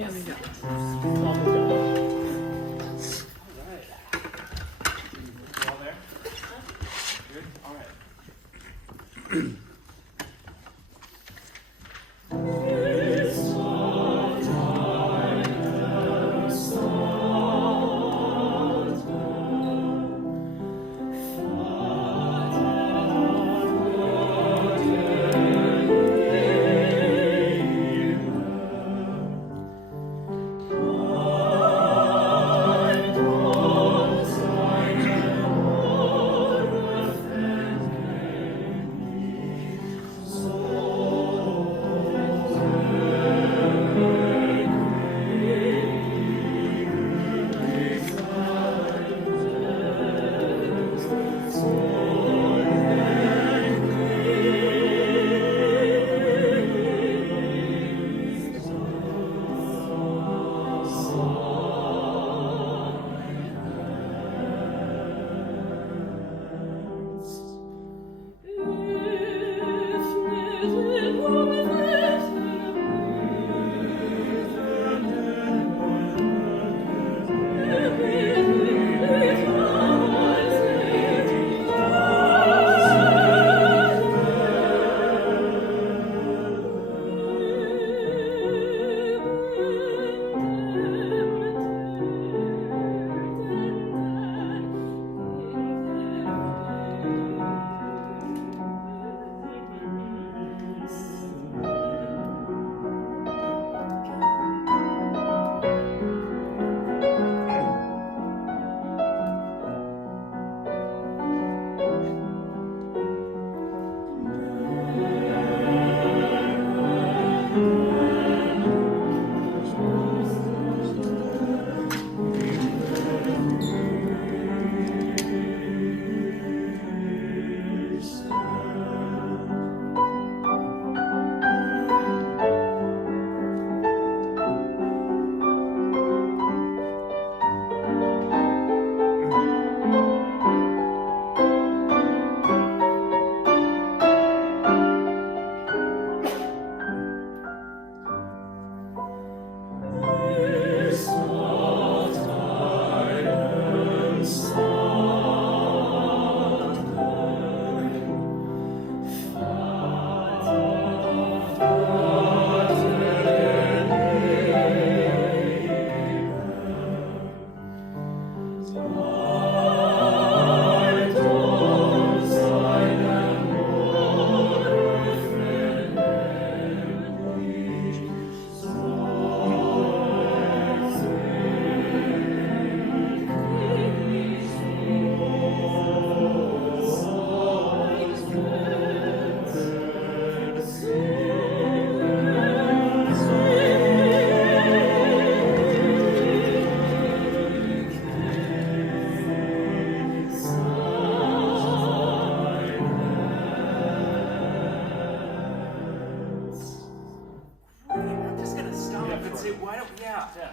Yeah, me too. All there? Good? All right.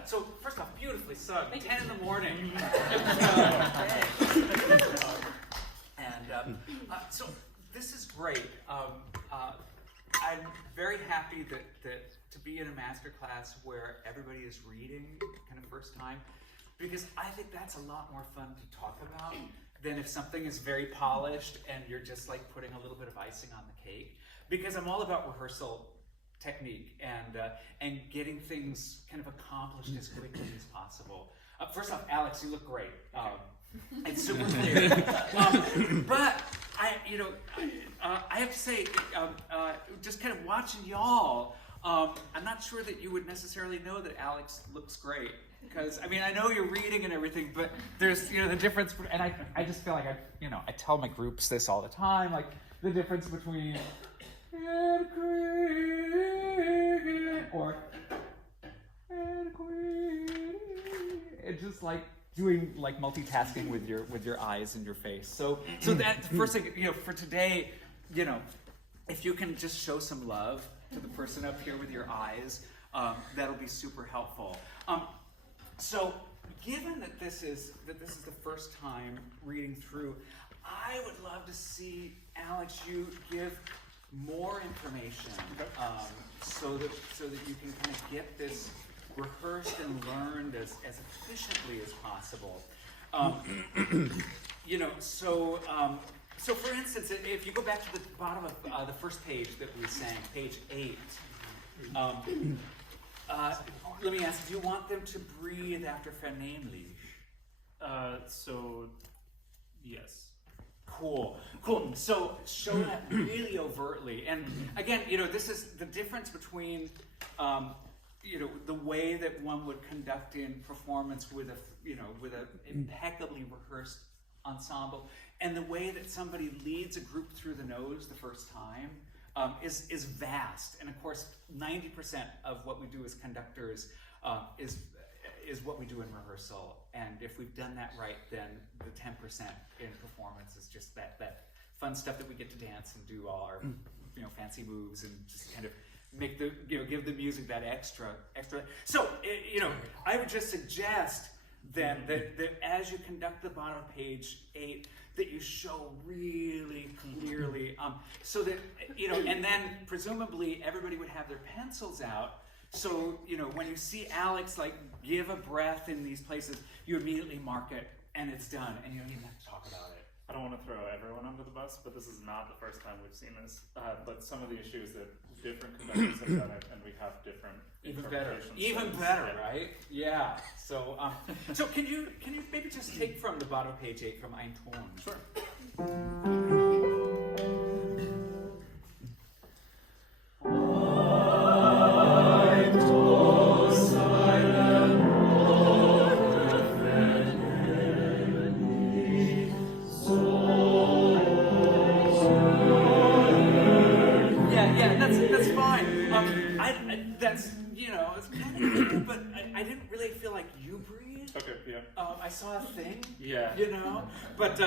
So first off, beautifully sung. 10 in the morning. So this is great. I'm very happy that to be in a master class where everybody is reading kind of first time, because I think that's a lot more fun to talk about than if something is very polished and you're just like putting a little bit of icing on the cake. Because I'm all about rehearsal technique and getting things kind of accomplished as quickly as possible. First off, Alex, you look great. It's super clear. But I have to say, just kind of watching y'all, I'm not sure that you would necessarily know that Alex looks great. Because, I mean, I know you're reading and everything, but there's, the difference, and I just feel like I tell my groups this all the time, like, the difference between or it's just like doing like multitasking with your eyes and your face. So that first thing, for today, if you can just show some love to the person up here with your eyes, that'll be super helpful. So given that this is the first time reading through, I would love to see, Alex, you give more information, so that you can kind of get this rehearsed and learned as efficiently as possible. So for instance, if you go back to the bottom of the first page that we sang, page 8, let me ask, do you want them to breathe after Vernehmlich? So, yes. Cool. So show that really overtly. And again, this is the difference between, the way that one would conduct in performance with a impeccably rehearsed ensemble, and the way that somebody leads a group through the nose the first time is vast. And of course, 90% of what we do as conductors is what we do in rehearsal. And if we've done that right, then the 10% in performance is just that fun stuff that we get to dance and do all our fancy moves and just kind of make the give the music that extra. So I would just suggest then that as you conduct the bottom of page 8, that you show really clearly, so that and then presumably everybody would have their pencils out. So when you see Alex give a breath in these places, you immediately mark it, and it's done, and you don't even have to talk about it. I don't want to throw everyone under the bus, but this is not the first time we've seen this. But some of the issues that different conductors have done it, and we have different interpretations. Even better, right? Yeah. So, so can you maybe just take from the bottom of page 8 from Ein Ton? Sure. That's fine. That's it's kind of cool, but I didn't really feel like you breathed. Okay, yeah. I saw a thing. Yeah. But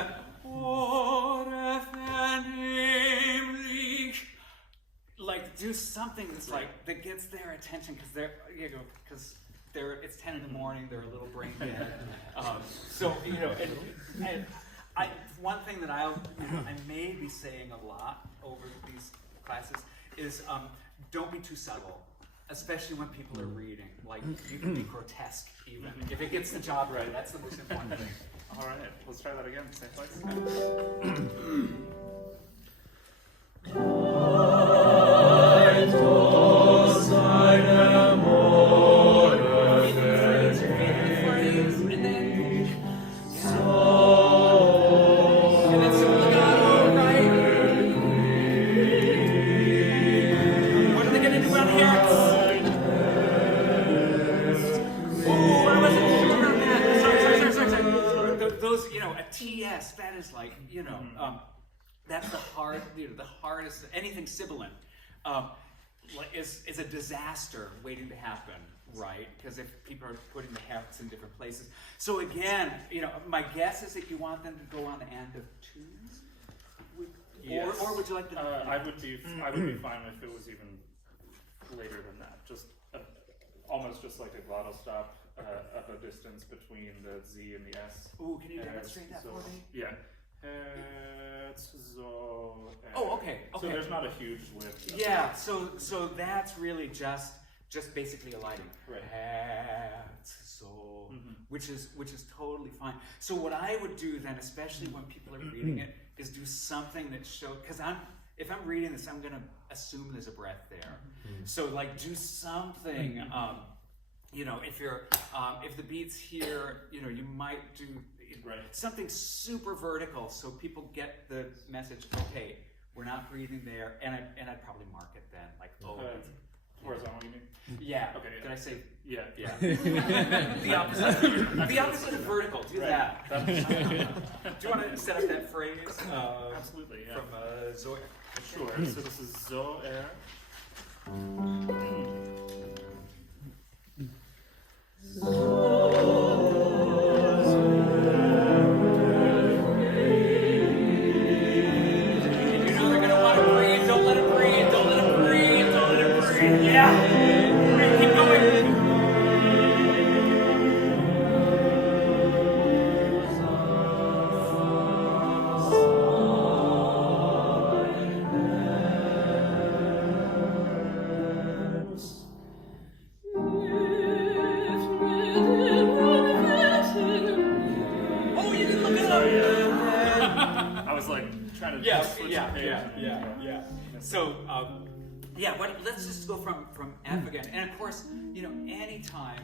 do something that's that gets their attention because it's 10 in the morning. They're a little brain dead. So and one thing that I may be saying a lot over these classes is don't be too subtle, especially when people are reading. You can be grotesque even. If it gets the job right, that's the most important thing. All right, let's try that again. Same place. TS, that is that's the hardest, anything sibilant is a disaster waiting to happen, right? Because if people are putting the hertz in different places. So again, my guess is that you want them to go on the end of 2s? Yes. Or would you like to... I would be fine if it was even later than that. Just almost just like a glottal stop at a distance between the Z and the S. Ooh, can you demonstrate that for me? Yeah. So, okay. So there's not a huge width. Yeah, so that's really just basically a lighting. Right. Which is totally fine. So what I would do then, especially when people are reading it, is do something that shows, because if I'm reading this, I'm gonna assume there's a breath there. So do something. If the beat's here, you might do something super vertical so people get the message. Okay, we're not breathing there, and I'd probably mark it then, horizontal, you mean? Yeah. Okay. Yeah. Did I say? Yeah. The opposite. The opposite of vertical. Do that. Do you want to set up that phrase? Absolutely. Yeah. From Zohar. Sure. So this is Zohar. So, yeah, let's just go from F again. And of course, anytime,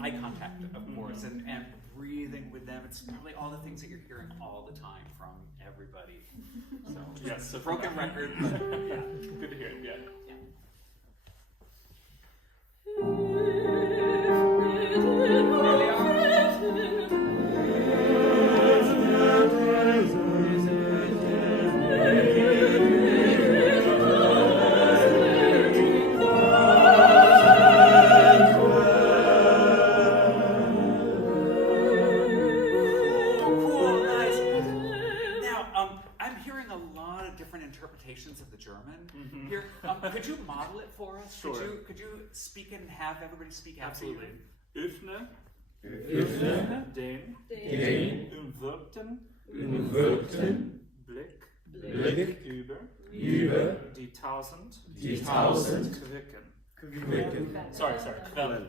eye contact, of course, and breathing with them. It's probably all the things that you're hearing all the time from everybody. So, Yes, it's a broken record, but yeah. Good to hear it, yeah. Of the German here. Could you model it for us? Sure. Could you speak it and have everybody speak after Absolutely. you? Öffne den umwölkten Blick über die tausend Quicken. Sorry, Quellen.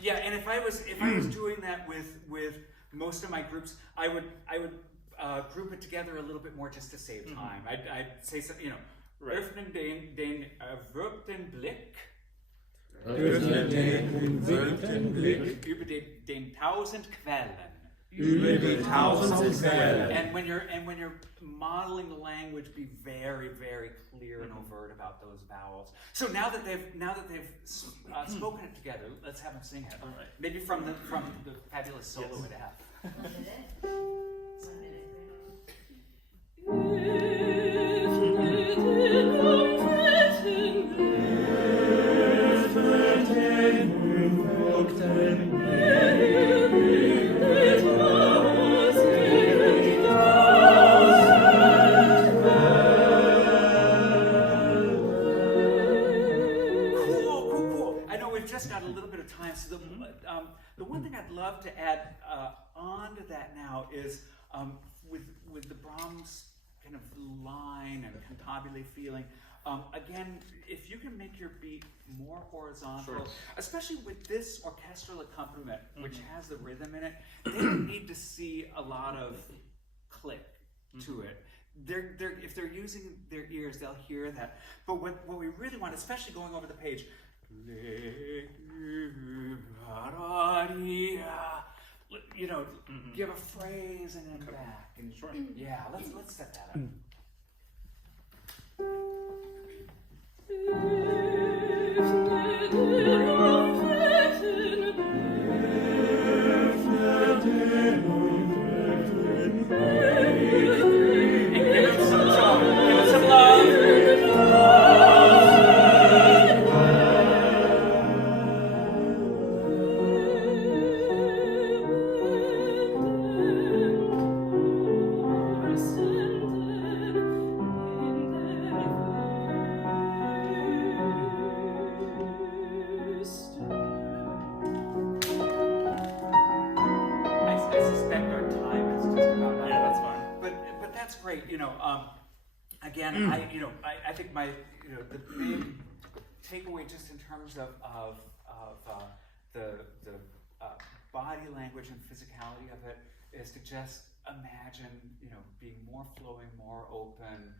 Yeah, and if I was doing that with most of my groups, I would group it together a little bit more just to save time. I'd say something, Right. Öffnen den erwürgten Blick Öffne den umwölkten Blick über den 1000 Quellen. über die 1000 Quellen. And when you're modeling the language, be very, very clear and overt about those vowels. So now that they've spoken it together, let's have them sing it. All right. Maybe from the fabulous solo at F. Cool. I know we've just got a little bit of time, so the one thing I'd love to add on to that now is with the Brahms kind of line and cantabile feeling. Again, if you can make your beat more horizontal, Sure. especially with this orchestral accompaniment, which has the rhythm in it, they don't need to see a lot of click to it. If they're using their ears, they'll hear that. But what we really want, especially going over the page, give a phrase and then back. And Sure. Yeah, let's set that up. And give it some tone, give it some love. I suspect our time is just about up. Yeah, that's fine. But that's great. Again, I think my the big takeaway just in terms of the body language and physicality of it is to just imagine being more flowing, more open,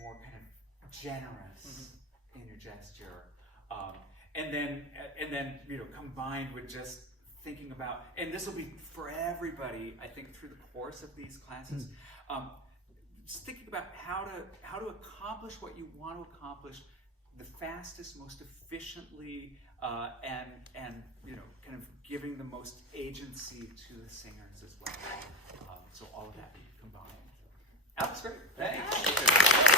more kind of generous in your gesture, and then combined with just thinking about, and this will be for everybody, I think, through the course of these classes, just thinking about how to accomplish what you want to accomplish the fastest, most efficiently, and kind of giving the most agency to the singers as well. So all of that combined. That was great. Thanks.